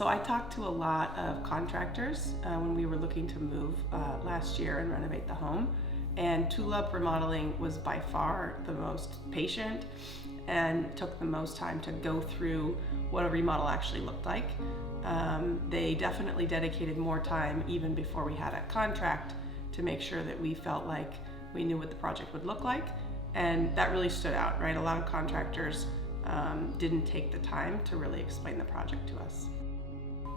So I talked to a lot of contractors when we were looking to move last year and renovate the home. And Tulip Remodeling was by far the most patient and took the most time to go through what a remodel actually looked like. They definitely dedicated more time even before we had a contract to make sure that we felt like we knew what the project would look like. And that really stood out, right? A lot of contractors didn't take the time to really explain the project to us.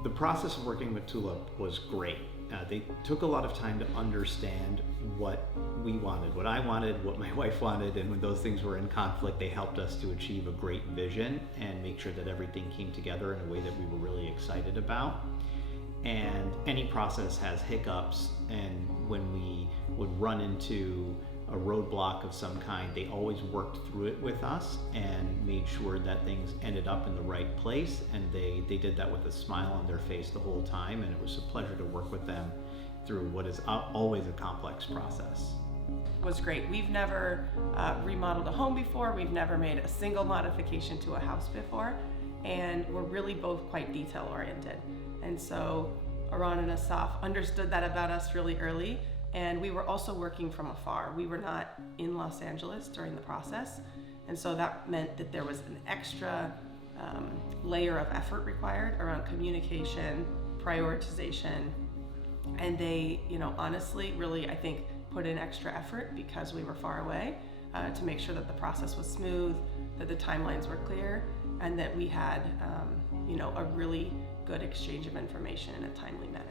The process of working with Tulip was great. They took a lot of time to understand what we wanted, what I wanted, what my wife wanted, and when those things were in conflict, they helped us to achieve a great vision and make sure that everything came together in a way that we were really excited about. And any process has hiccups, and when we would run into a roadblock of some kind, they always worked through it with us and made sure that things ended up in the right place, and they did that with a smile on their face the whole time, and it was a pleasure to work with them through what is always a complex process. It was great. We've never remodeled a home before, we've never made a single modification to a house before, and we're really both quite detail oriented. And so Aran and Asaf understood that about us really early. And we were also working from afar. We were not in Los Angeles during the process. And so that meant that there was an extra layer of effort required around communication, prioritization. And they, honestly, really, I think, put in extra effort because we were far away to make sure that the process was smooth, that the timelines were clear, and that we had, a really good exchange of information in a timely manner.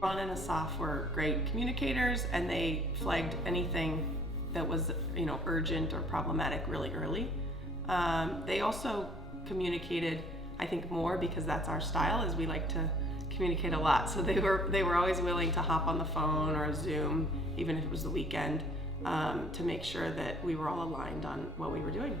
Ron and Asaf were great communicators, and they flagged anything that was, urgent or problematic really early. They also communicated, I think, more because that's our style, is we like to communicate a lot. So they were always willing to hop on the phone or Zoom, even if it was the weekend, to make sure that we were all aligned on what we were doing.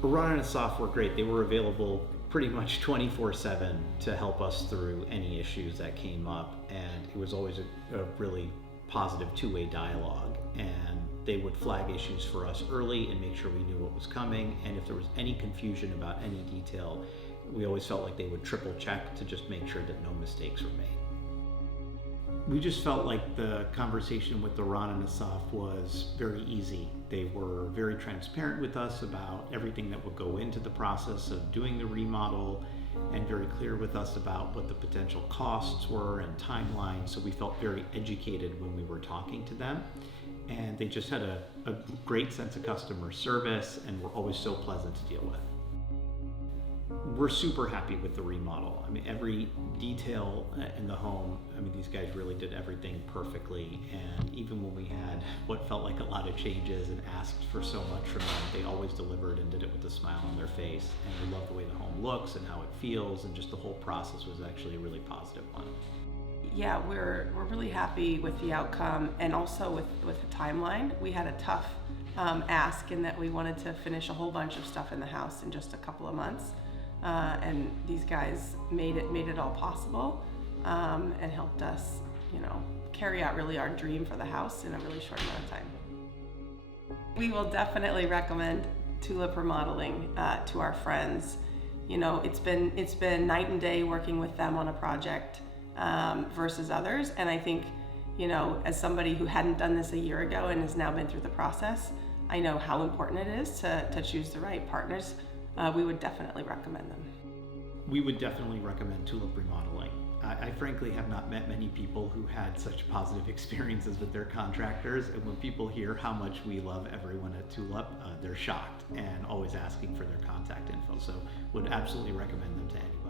Ron and Asaf were great. They were available pretty much 24/7 to help us through any issues that came up, and it was always a really positive two-way dialogue, and they would flag issues for us early and make sure we knew what was coming, and if there was any confusion about any detail, we always felt like they would triple check to just make sure that no mistakes were made. We just felt like the conversation with Ron and Asaf was very easy. They were very transparent with us about everything that would go into the process of doing the remodel, and very clear with us about what the potential costs were and timelines, so we felt very educated when we were talking to them. And they just had a great sense of customer service and were always so pleasant to deal with. We're super happy with the remodel. I mean, every detail in the home, these guys really did everything perfectly. And even when we had what felt like a lot of changes and asked for so much from them, they always delivered and did it with a smile on their face. And we love the way the home looks and how it feels, and just the whole process was actually a really positive one. Yeah, we're really happy with the outcome, and also with the timeline. We had a tough ask in that we wanted to finish a whole bunch of stuff in the house in just a couple of months. And these guys made it all possible, and helped us, carry out really our dream for the house in a really short amount of time. We will definitely recommend Tulip Remodeling to our friends. It's been night and day working with them on a project versus others, and I think, as somebody who hadn't done this a year ago and has now been through the process, I know how important it is to choose the right partners. We would definitely recommend them. We would definitely recommend Tulip Remodeling. I frankly have not met many people who had such positive experiences with their contractors, and when people hear how much we love everyone at Tulip, they're shocked and always asking for their contact info. So would absolutely recommend them to anyone.